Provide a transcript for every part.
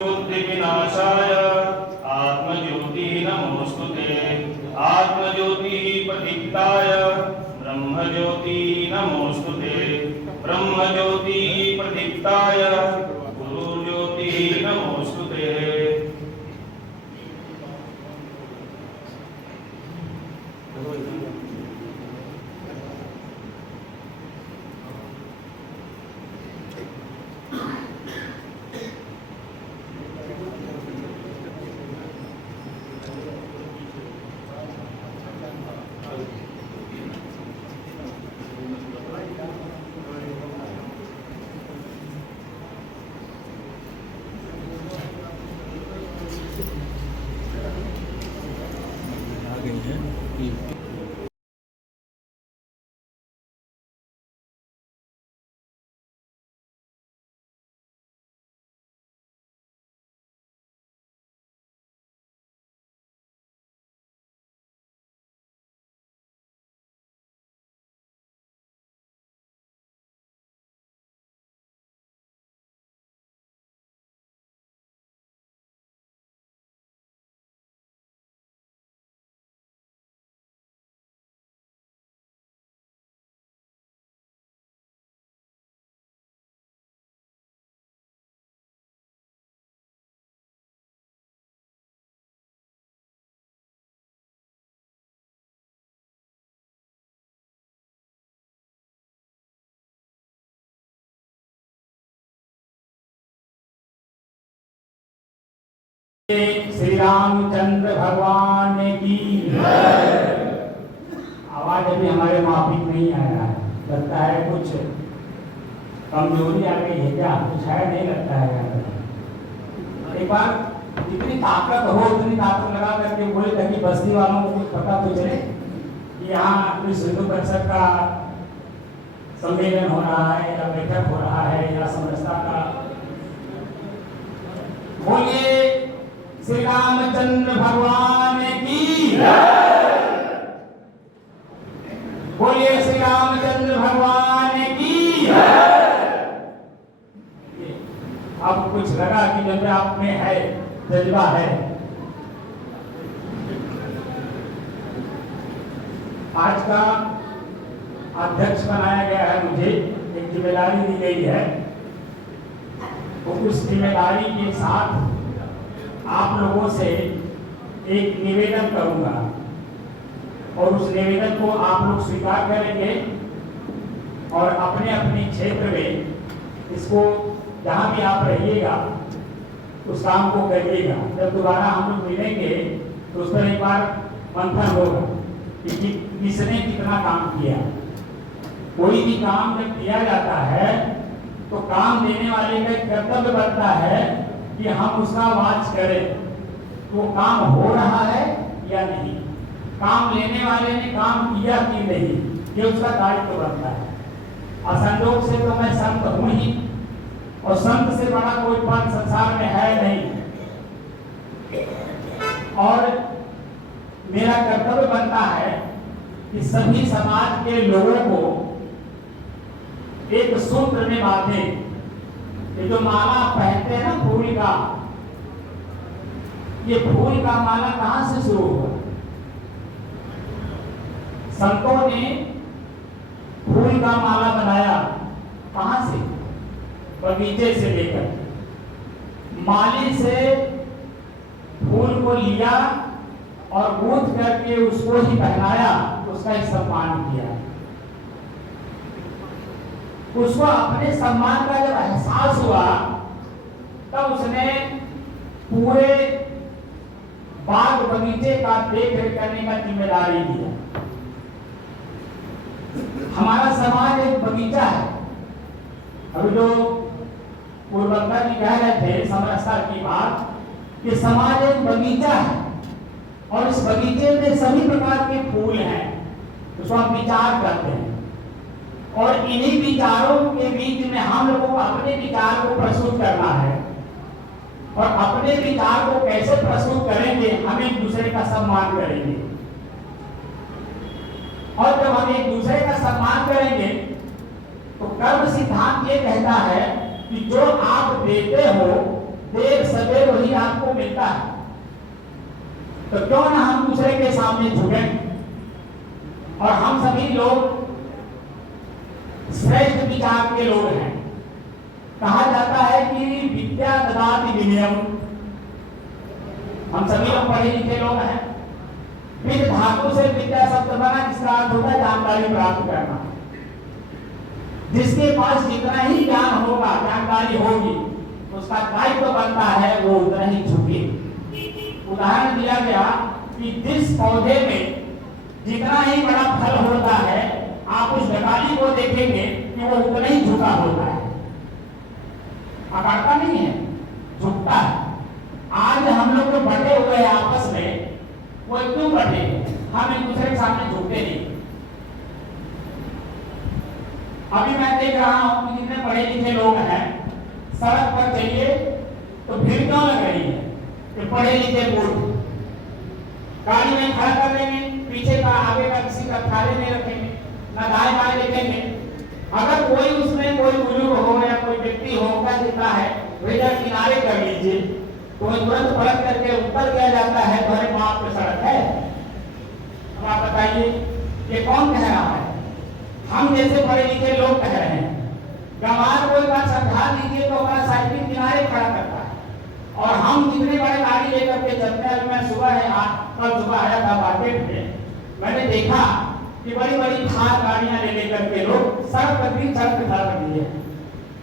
ज्योतिर्विनाशाय आत्मज्योति नमोस्तुते। आत्मज्योति प्रदीप्ताय ब्रह्मज्योति नमोस्तुते। ब्रह्मज्योति प्रदीप्ताय गुरुज्योति नमोस्तुते। श्री रामचंद्र भगवान की आवाज अभी हमारे माफिक नहीं आया है। लगता है कुछ कमजोरी आ गई है क्या? कुछ है नहीं लगता है। एक बार जितनी ताकत हो उतनी ताकत लगा करके बोले ताकि बस्ती वालों को कुछ पता तो चले कि यहाँ इस हिंदू परिषद का सम्मेलन हो रहा है या बैठक हो रहा है या समरसता का। बोलिए श्री रामचंद्र भगवान की। बोलिए श्री रामचंद्र भगवान की। अब कुछ लगा कि जब आप में है जज्बा है। आज का अध्यक्ष बनाया गया है, मुझे एक जिम्मेदारी दी गई है। तो उस जिम्मेदारी के साथ आप लोगों से एक निवेदन करूंगा और उस निवेदन को आप लोग स्वीकार करेंगे और अपने अपने क्षेत्र में इसको जहां भी आप रहिएगा उस काम को करिएगा। जब दोबारा हम लोग मिलेंगे तो उस पर एक बार मंथन होगा कि किसने कितना काम किया। कोई भी काम जब किया जाता है तो काम देने वाले का कर्तव्य बनता है कि हम उसका वाच करें तो काम हो रहा है या नहीं, काम लेने वाले ने काम किया कि नहीं, ये उसका दायित्व बनता है। असंजोग से तो मैं संत हूं ही और संत से बड़ा कोई पद संसार में है नहीं। और मेरा कर्तव्य बनता है कि सभी समाज के लोगों को एक सूत्र में बांधे। ये जो माला पहनते हैं ना फूल का, ये फूल का माला कहां से शुरू हुआ? संतों ने फूल का माला बनाया कहां से? बगीचे से लेकर माली से फूल को लिया और गूंथ करके उसको ही पहनाया, उसका ही सम्मान किया। उसको अपने सम्मान का जब एहसास हुआ तब उसने पूरे बाग बगीचे का देख रेख करने का जिम्मेदारी लिया। हमारा समाज एक बगीचा है। अभी जो पूर्ववक्ता जी कह रहे थे समरसता की बात, कि समाज एक बगीचा है और इस बगीचे में सभी प्रकार के फूल हैं। उसको हम विचार करते हैं और इन्हीं विचारों के बीच में हम लोगों को अपने विचार को प्रस्तुत करना है। और अपने विचार को कैसे प्रस्तुत करेंगे? हम एक दूसरे का सम्मान करेंगे। और जब हम एक दूसरे का सम्मान करेंगे तो कर्म सिद्धांत ये कहता है कि जो आप देते हो देर सवेर वही आपको मिलता है। तो क्यों ना हम दूसरे के सामने झुकें और हम सभी लोग श्रेष्ठ विचार के लोग हैं। कहा जाता है कि विद्या ददाति विनयम, हम सभी लोग पढ़े लिखे लोग हैं। विद धातु से विद्या शब्द बना, जिसका अर्थ होता है जानकारी प्राप्त करना। जिसके पास जितना ही ज्ञान होगा, जानकारी होगी, उसका दायित्व तो बनता है वो उतना ही झुके। उदाहरण दिया गया कि जिस पौधे में जितना ही बड़ा फल होता है, आप उस डाली को देखेंगे कि वो उतना ही झुका होता है, अकड़ता नहीं है, झुकता है। आज हम लोग जो बटे हुए हैं आपस में, वो क्यों बटे? हम एक दूसरे के सामने झुकते नहीं। अभी मैं देख रहा हूं कि जितने पढ़े लिखे लोग हैं, सड़क पर चलिए तो भीड़ क्यों लग रही है? कि पढ़े लिखे मूर्ख गाड़ी में खड़ा कर लेंगे, पीछे का आगे का किसी का थाले नहीं रखेंगे, ना दाएं बाएं देखेंगे। अगर कोई उसमें कोई बुजुर्ग हो या कोई व्यक्ति हो, क्या दिखता है, भैया किनारे कर लीजिए, तो तुरंत पलट करके ऊपर किया जाता है, तुम्हारे बाप पे सड़क है। अब आप बताइए ये कौन कह रहा है? हम जैसे पढ़े लिखे लोग कह रहे हैं। गंवार कोई बात समझा दीजिए तो हमारा साइकिल किनारे खड़ा करता है, और हम जितने बड़े गाड़ी लेकर के चलते हैं। मैं कल सुबह आया था मार्केट में, मैंने देखा कि बड़ी बड़ी थार गाड़ियां ले लेकर के लोग सड़क पर खड़ा कर दिए।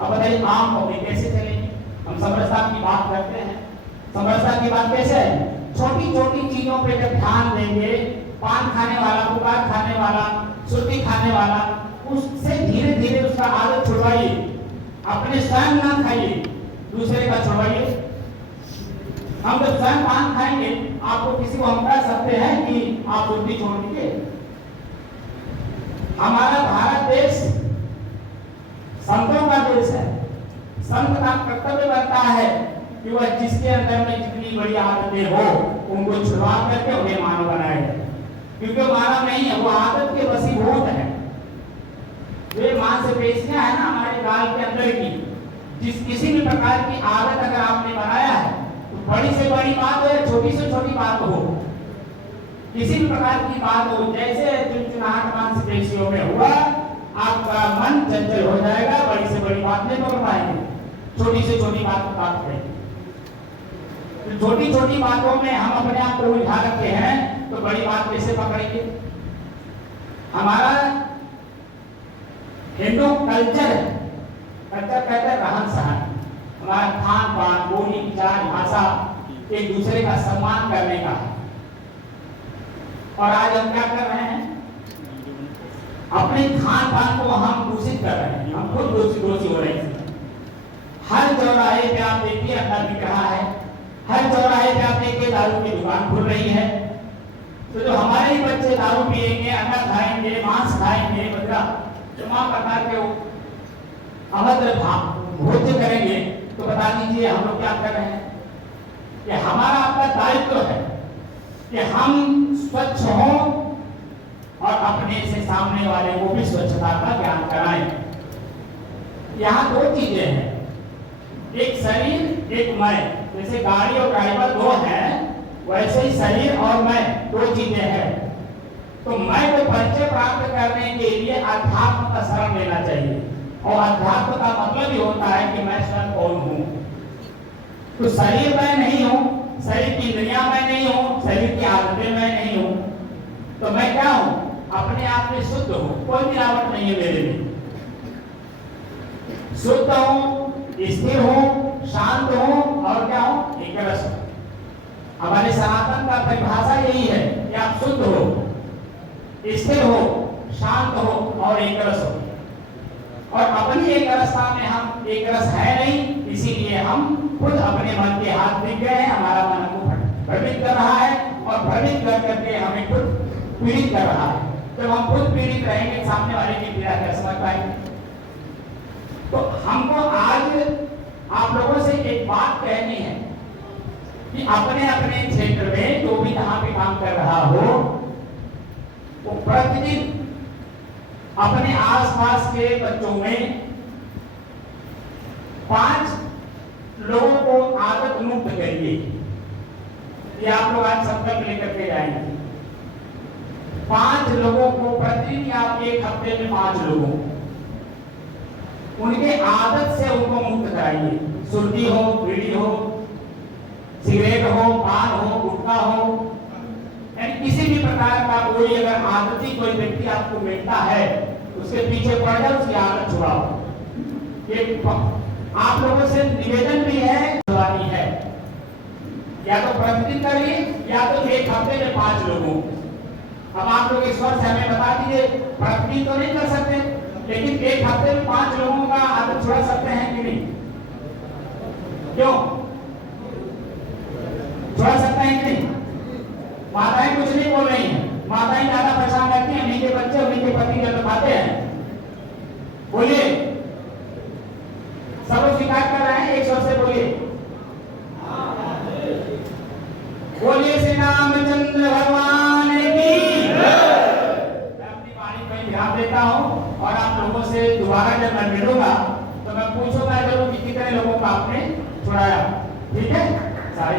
अब बताइए आम पब्लिक कैसे चलेगी? हम समरसता की बात करते हैं, समरसता की बात कैसे है? छोटी छोटी चीजों पे जब ध्यान देंगे, पान खाने वाला, पुकार खाने वाला, सुर्ती खाने वाला, उससे धीरे धीरे उसका आदत छुड़वाइए। अपने स्वयं ना खाइए, दूसरे का छुड़वाइए। हम जब स्वयं पान खाएंगे, आपको किसी को हम कह सकते हैं कि आप सुर्ती छोड़ दीजिए। हमारा भारत देश संतों का देश है। संत का कर्तव्य बनता है कि वह जिसके अंदर में जितनी बड़ी आदतें हो, उनको छुड़वा करके उन्हें मानव बनाए, क्योंकि मानव नहीं है, वो आदत के वशीभूत है। वे मांसपेशियां है ना हमारे गाल के अंदर की, जिस किसी भी प्रकार की आदत अगर आपने बनाया है, तो बड़ी से बड़ी बात हो या छोटी से छोटी बात हो, किसी भी प्रकार की बात हो, जैसे चुनचुनाहट मांसपेशियों में हुआ, आपका मन चंचल हो जाएगा, बड़ी से बड़ी बात नहीं पकड़ पाएंगे, छोटी से छोटी बात को काट देंगे। तो छोटी छोटी बातों में हम अपने आप को उलझा रखते हैं, तो बड़ी बात कैसे पकड़ेंगे? हमारा हिंदू कल्चर कहते हैं रहन सहन, हमारा खान पान, बोली विचार, भाषा, एक दूसरे का सम्मान करने का है। और आज हम क्या कर रहे हैं? अपने खान पान को हम दूषित कर रहे हैं, हम खुद दोषी हो रहे हैं। हर चौराहे पे आप देखिए अड्डा बिक रहा है, हर चौराहे पे आप देखिए दारू की दुकान खुल रही है। तो जो हमारे ही बच्चे दारू पिएंगे, अंडा खाएंगे, मांस खाएंगे, तमाम प्रकार के अभद्र भोज्य करेंगे, तो बता दीजिए हम लोग क्या कर रहे हैं? कि हमारा आपका दायित्व है कि हम स्वच्छ हों और अपने से सामने वाले को भी स्वच्छता का ज्ञान कराएं। यहाँ दो चीजें हैं, एक शरीर एक मैं। जैसे गाड़ी और ड्राइवर दो हैं, वैसे ही शरीर और मैं दो चीजें हैं। तो मैं को परिचय प्राप्त करने के लिए अध्यात्म का शरण लेना चाहिए, और अध्यात्म का मतलब ही होता है कि मैं स्वयं कौन हूँ। तो शरीर मैं नहीं हूँ, शरीर की इंद्रियां मैं नहीं हूँ, शरीर की आदतें मैं नहीं हूँ, तो मैं क्या हूँ? अपने आप में शुद्ध हूँ, कोई मिलावट नहीं है मेरे में, शुद्ध हूँ, स्थिर हूँ, शांत हूँ, और क्या हूँ? एक रस हूँ। हमारे सनातन का परिभाषा यही है कि आप शुद्ध हो, स्थिर हो, शांत हो और एक रस हो। और अपनी एक रसता में हम एक रस है नहीं, इसीलिए हम खुद अपने मन के हाथ दिख गए हैं, हमारा मन को भ्रमित कर रहा है, और भ्रमित कर करके हमें खुद पीड़ित कर रहा है। जब हम खुद पीड़ित रहेंगे, सामने वाले की पीड़ा क्या समझ पाएंगे? तो हमको आज आप लोगों से एक बात कहनी है कि अपने अपने क्षेत्र में जो भी जहां पे काम कर रहा हो, वो प्रतिदिन अपने आसपास के बच्चों में 5 लोगों को आदत मुक्त करिए। ये आप लोग आज संकल्प लेकर के जाएंगे। 5 लोगों को प्रतिदिन आप एक हफ्ते में 5 लोगों उनके आदत से उनको मुक्त कराइए। सुर्ती हो, बीड़ी हो, सिगरेट हो, पान हो, गुटखा हो, यानी किसी भी प्रकार का कोई अगर आदती कोई व्यक्ति आपको मिलता है उसके पीछे पड़ जाए, उसकी आदत छुड़ाओ। ये आप लोगों से निवेदन भी है, छुड़ानी है। या तो प्रतिदिन करिए या तो एक हफ्ते में 5 लोगों। अब आप लोग इस वर्ष हमें बता दीजिए, प्रतिदिन तो नहीं कर सकते, लेकिन एक हफ्ते में 5 लोगों का आदत छुड़ा सकते हैं कि नहीं? क्यों छुड़ा सकते हैं कि नहीं? माताएं कुछ नहीं बोल रही हैं, माताएं ज्यादा परेशान रहती हैं, उन्हीं के बच्चे उन्हीं के पति जो खाते हैं। बोलिए, सब लोग शिकायत कर रहे हैं, एक स्वर से बोलिए। बोलिए श्री रामचंद्र भगवान की। मैं अपनी वाणी पर ध्यान देता हूँ और आप लोगों से दोबारा जब मैं मिलूंगा तो मैं पूछूंगा जरूर कि कितने लोगों को आपने छुड़ाया। ठीक है, सारे